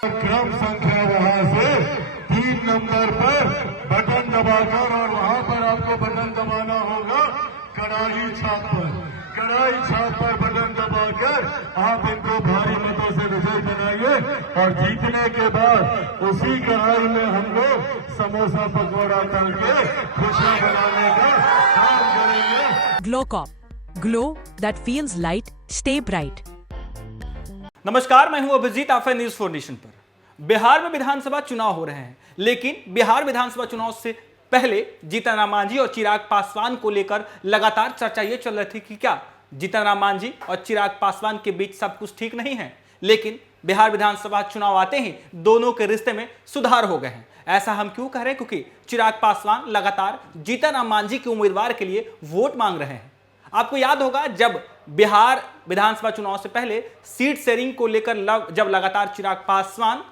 क्रम संख्या वहां से 3 नंबर पर बटन दबाकर और वहां पर आपको बटन दबाना होगा कड़ाई छाप पर बटन दबाकर आप इनको भारी मतों से विजयी बनाइए और जीतने के बाद उसी कढ़ाई में हम लोग समोसा पकौड़ा तल के खुशियां बनाने का काम करेंगे। ग्लोकॉप, glow that feels light, stay bright. नमस्कार, मैं हूं अभिजीत, आप न्यूज 4 नेशन पर। बिहार में विधानसभा चुनाव हो रहे हैं, लेकिन बिहार विधानसभा चुनाव से पहले जीतन राम मांझी और चिराग पासवान को लेकर लगातार चर्चा ये चल रही थी कि क्या जीतन राम मांझी और चिराग पासवान के बीच सब कुछ ठीक नहीं है। लेकिन बिहार विधानसभा चुनाव आते ही दोनों के रिश्ते में सुधार हो गए हैं। ऐसा हम क्यों कह रहे हैं? क्योंकि चिराग पासवान लगातार जीतन राम मांझी के उम्मीदवार के लिए वोट मांग रहे हैं। आपको याद होगा, जब बिहार विधानसभा चुनाव से पहले सीट शेयरिंग को लेकर जब लगातार चिराग पासवान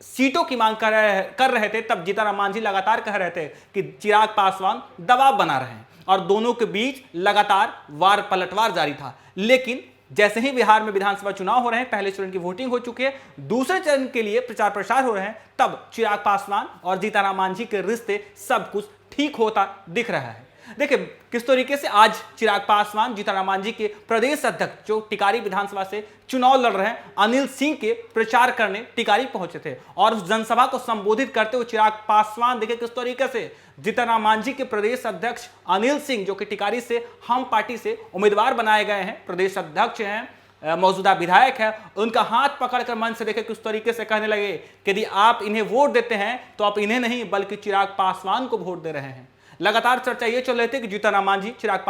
सीटों की मांग कर रहे थे, तब जीतन राम मांझी लगातार कह रहे थे कि चिराग पासवान दबाव बना रहे हैं और दोनों के बीच लगातार वार पलटवार जारी था। लेकिन जैसे ही बिहार में विधानसभा चुनाव हो रहे हैं, पहले चरण की वोटिंग हो चुकी है, दूसरे चरण के लिए प्रचार प्रसार हो रहे हैं, तब चिराग पासवान और जीतन राम मांझी के रिश्ते सब कुछ ठीक होता दिख रहा है। देखिए किस तरीके से आज चिराग पासवान जीतन राम मांझी के प्रदेश अध्यक्ष जो टिकारी विधानसभा से चुनाव लड़ रहे हैं अनिल सिंह के प्रचार करने टिकारी पहुंचे थे और उस जनसभा को संबोधित करते हुए चिराग पासवान देखिए किस तरीके से जीतन राम मांझी के प्रदेश अध्यक्ष अनिल सिंह, जो कि टिकारी से हम पार्टी से उम्मीदवार बनाए गए हैं, प्रदेश अध्यक्ष हैं, मौजूदा विधायक है, उनका हाथ पकड़कर मंच से देखे किस तरीके से कहने लगे कि यदि आप इन्हें वोट देते हैं तो आप इन्हें नहीं बल्कि चिराग पासवान को वोट दे रहे हैं। लगातार चर्चा ये चल रही थी कि जीतन राम मांझी चिराग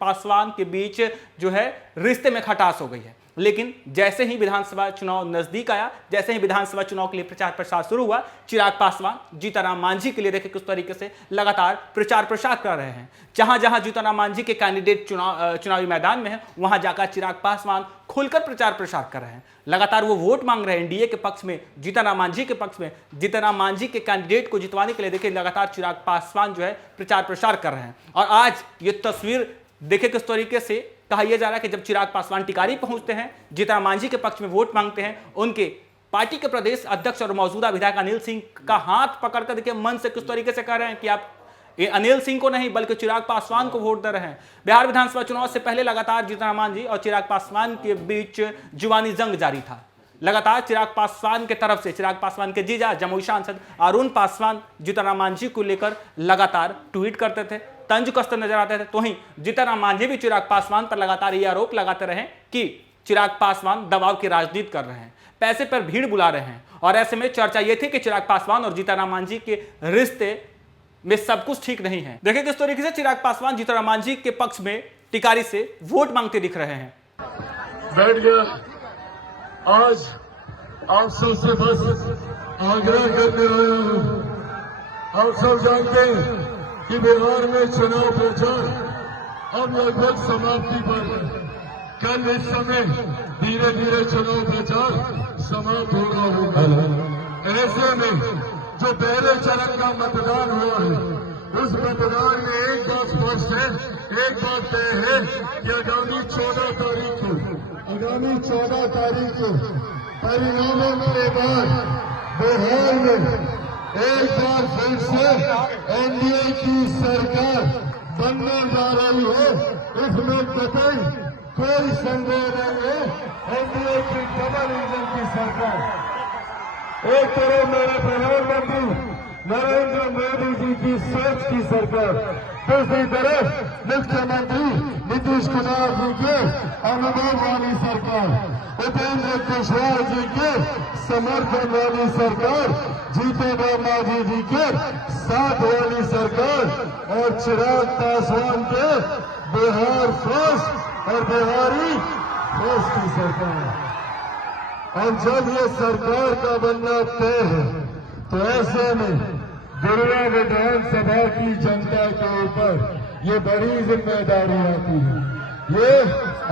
पासवान के बीच जो है रिश्ते में खटास हो गई है। लेकिन जैसे ही विधानसभा चुनाव नजदीक आया, जैसे ही विधानसभा चुनाव के लिए प्रचार प्रसार शुरू हुआ, चिराग पासवान जीतन राम मांझी के लिए देखे किस तरीके से लगातार प्रचार प्रसार कर रहे हैं। जहां जहां जीतन राम मांझी के कैंडिडेट चुनावी मैदान में है, वहां जाकर चिराग पासवान खुलकर प्रचार प्रसार कर रहे हैं। लगातार वो वोट मांग रहे हैं एनडीए के पक्ष में, जीतन राम मांझी के पक्ष में। जीतन राम मांझी के कैंडिडेट को जितवाने के लिए देखिए लगातार चिराग पासवान जो है प्रचार प्रसार कर रहे हैं। और आज ये तस्वीर देखे किस तरीके से कहा यह जा रहा है कि जब चिराग पासवान टिकारी पहुंचते हैं, जीतन राम मांझी के पक्ष में वोट मांगते हैं, उनके पार्टी के प्रदेश अध्यक्ष और मौजूदा विधायक अनिल सिंह का हाथ पकड़कर देखिए मन से किस तरीके से कह रहे हैं कि आप अनिल सिंह को नहीं बल्कि चिराग पासवान को वोट दे रहे हैं। बिहार विधानसभा चुनाव से पहले लगातार जीतन राम मांझी और चिराग पासवान के बीच जुबानी जंग जारी था। लगातार चिराग पासवान के तरफ से चिराग पासवान के जीजा जमुई सांसद अरुण पासवान जीतन राम मांझी को लेकर लगातार ट्वीट करते थे, तंज कसते नजर आते थे। तो ही जीतन राम मांझी भी चिराग पासवान पर लगातार यह आरोप लगाते रहे कि चिराग पासवान दबाव की राजनीति कर रहे हैं, पैसे पर भीड़ बुला रहे हैं। और ऐसे में चर्चा यह थी कि चिराग पासवान और जीतन राम मांझी के रिश्ते में सब कुछ ठीक नहीं है। देखिए किस तरीके से चिराग पासवान जीतन राम मांझी के पक्ष में टिकारी से वोट मांगते दिख रहे हैं। बैठ गया। आज आप सबसे बस आग्रह करने आया हूं। आप सब जानते हैं कि बिहार में चुनाव प्रचार अब लगभग समाप्ति पर है। कल इस समय धीरे धीरे चुनाव प्रचार समाप्त हो रहा होगा। ऐसे में जो पहले चरण का मतदान हुआ है, उस मतदान में एक बात स्पष्ट है, एक बात तय है कि आगामी 14 तारीख को परिणामों के बाद बिहार में एक बार फिर से एनडीए की सरकार बनने जा रही है। इसमें कतई कोई संदेह नहीं है। एनडीए की डबल इंजन की सरकार, एक तरफ मेरे प्रधानमंत्री नरेंद्र मोदी जी की सोच की सरकार, दूसरी तरफ मुख्यमंत्री नीतीश कुमार जी के अनुभव वाली सरकार, उपेंद्र कुशवाहा जी के समर्थन वाली सरकार, जीतन राम मांझी जी के साथ वाली सरकार और चिराग पासवान के बिहार फर्स्ट और बिहारी फर्स्ट की सरकार। और जब ये सरकार का बनना तय है, तो ऐसे में दिल्ली विधानसभा की जनता के ऊपर ये बड़ी जिम्मेदारी आती है। ये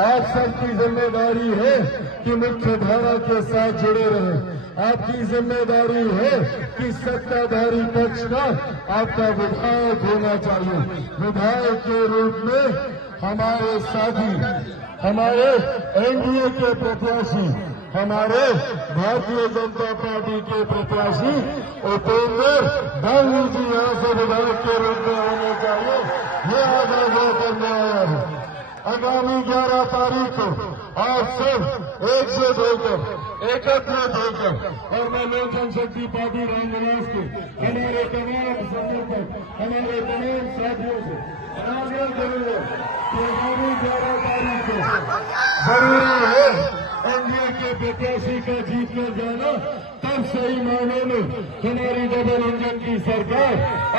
आप सबकी जिम्मेदारी है कि मुख्य धारा के साथ जुड़े रहे। आपकी जिम्मेदारी है कि सत्ताधारी पक्ष का आपका विधायक होना चाहिए। विधायक के रूप में हमारे साथी, हमारे एनडीए के प्रत्याशी हमारे भारतीय जनता पार्टी के प्रत्याशी उपेंद्र दांगी जी यहाँ से विधायक के रूप में आने चाहिए, ये आग्रह करने आया है। आगामी 11 तारीख को आप सब एकजुट होकर एकत्रित होकर और मैं लोक जनशक्ति पार्टी रामविलास के हमारे तमाम समर्थक हमारे तमाम साथियों से आग्रह करूंगा कि आगामी 11 तारीख को जरूरी है एनडीए के प्रत्याशी का जीतना जाना, तब सही मायने में हमारी डबल इंजन की सरकार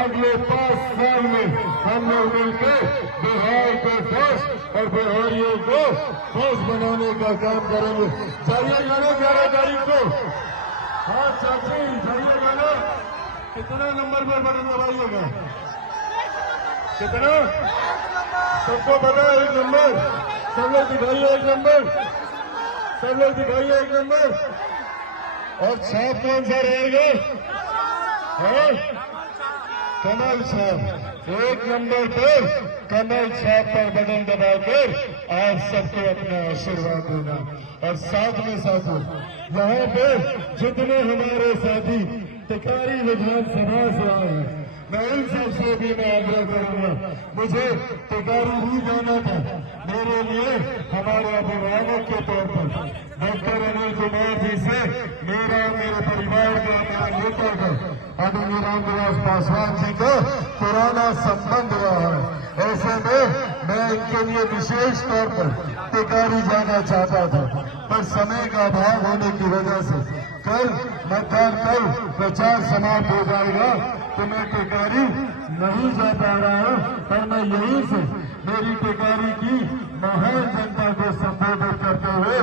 अगले 5 साल में हम लोग मिलकर बिहार को फर्स्ट और बिहारियों को फर्स्ट बनाने का काम करेंगे। जाइएगा ना 11 तारीख को? हाँ चाची जाइएगा ना? कितना नंबर पर बटन दबाइएगा? कितना? सबको पता है 1 नंबर? सब लोग दिखाइए 1 नंबर, सब लोग दिखाइए 1 नंबर। और छाप कौन सा रहेगा? कमल छाप। 1 नंबर पर कमल छाप पर बटन दबाकर आप सबको अपना आशीर्वाद देना। और साथ में साथियों, यहाँ पे जितने हमारे साथी टिकारी विधानसभा से आए हैं, मैं इन सबसे भी मैं आग्रह करूंगा, मुझे टिकारी ही जाना था। मेरे लिए हमारे अभिभावक के तौर पर डॉक्टर अनिल कुमार जी से मेरे परिवार का मेरा नेता का आदरणीय रामविलास पासवान जी का पुराना संबंध रहा है। ऐसे में मैं इनके लिए विशेष तौर पर टिकारी जाना चाहता था, पर समय का अभाव होने की वजह से कल मतदान कल प्रचार समाप्त हो जाएगा तो मैं टिकारी नहीं जा पा रहा हूं। पर मैं यहीं से मेरी टिकारी की महान जनता को संबोधित करते हुए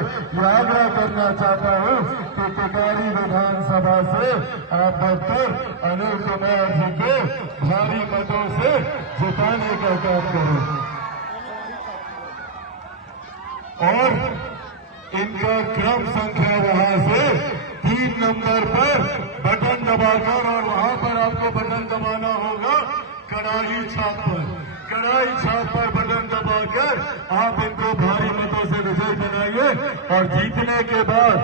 आग्रह करना चाहता हूं कि टिकारी विधानसभा से आप डॉक्टर अनिल कुमार जी को भारी मतों से जिताने का काम करें और इनका क्रम संख्या वहां से 3 नंबर पर बटन दबाकर, और वहां पर आपको बटन दबाना होगा कड़ाई छाप पर। कड़ाई छाप पर बटन दबाकर आप इनको भारी मतों से विजय बनाइए और जीतने के बाद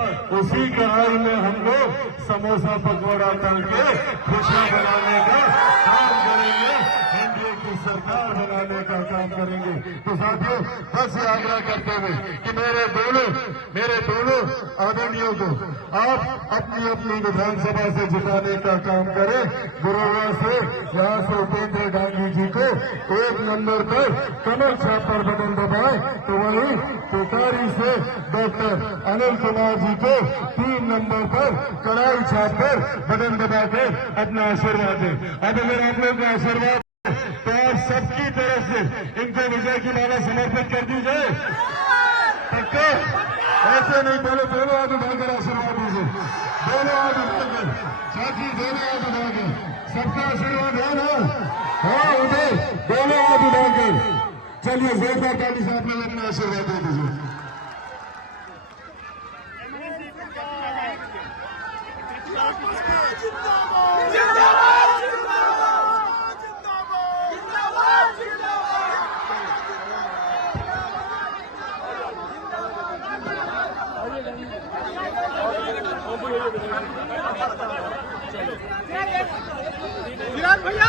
उसी कड़ाई में हम लोग समोसा पकौड़ा तल के खुशियां बनाने का काम करेंगे, एनडीए की सरकार बनाने का काम करेंगे। तो साथियों, बस ये आग्रह करते हुए कि मेरे दोनों आदरणीयों को आप अपनी अपनी विधानसभा से जिताने का काम करें। गुरुवार से यहाँ से उपेंद्र दांगी जी को 1 नंबर पर कमल छाप पर बटन दबाए, तो वहीं टिकारी से डॉक्टर अनिल कुमार जी को 3 नंबर पर कड़ाई छाप पर बटन दबाकर अपना आशीर्वाद दें। अब अगर आप लोग का आशीर्वाद तो आप सबकी तरफ से इनको विजय की माला समर्पित कर दी जाए। पक्का? ऐसे नहीं, पहले दोनों हाथ उठाकर आशीर्वाद दीजिए, दोनों हाथ उठाकर, साथी दोनों हाथ उठाकर, सबका आशीर्वाद है ना? हाँ उठे, दोनों हाथ उठाकर। चलिए जोरदार ताली से आप लोग अपना आशीर्वाद दे दीजिए। विराट भैया